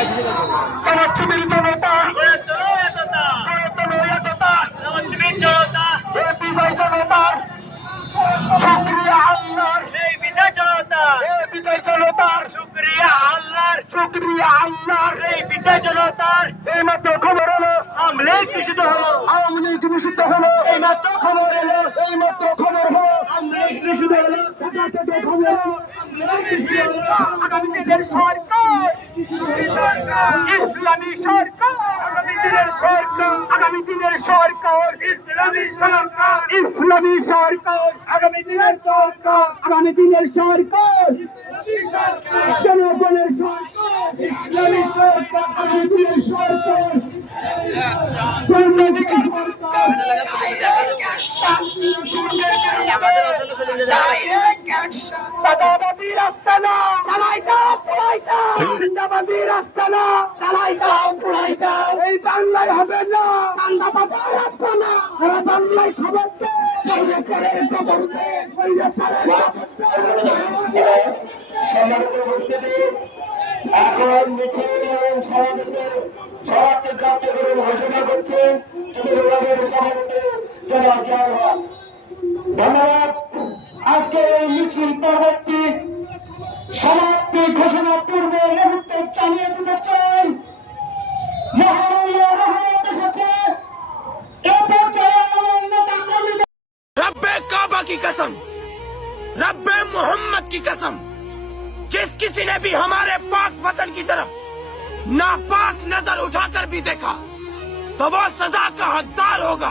জনতা বিজয় জনতার এই মাত্র খবর হলো আওয়ামী লীগ নিষিদ্ধ হলো আওয়ামী লীগ এই এলো এই মাত্র খবর হলো আওয়ামী লীগ নিষিদ্ধ হলো খবর হলো। আগামী দিনের সরকার ইসলামী সরকার আগামী দিনের সরকার আগামী দিনের সরকার ইসলামী সরকার ইসলামী সরকার আগামী দিনের সরকার আগামী দিনের সরকার জনগণের সরকার ইসলামী সরকার আগামী দিনের সরকার রাস্তা না। দাদাবাদি রাস্তা না, চালাই দাও পুরাই দাও। এই বাংলায় হবে না চান্দা বাজার রাস্তা না, সারা বাংলায় উপস্থিতি এখন মিছিল এবং সমাবেশের সমাপ্তি কার্যক্রম ঘোষণা করছে ধন্যবাদ আজকে এই মিছিল পরবর্তী সমাপ্তি ঘোষণা की कसम रब मोहम्मद की कसम, जिस किसी ने भी हमारे पाक वतन की तरफ़ नापाक नज़र उठाकर भी देखा तो वो सजा का हकदार होगा।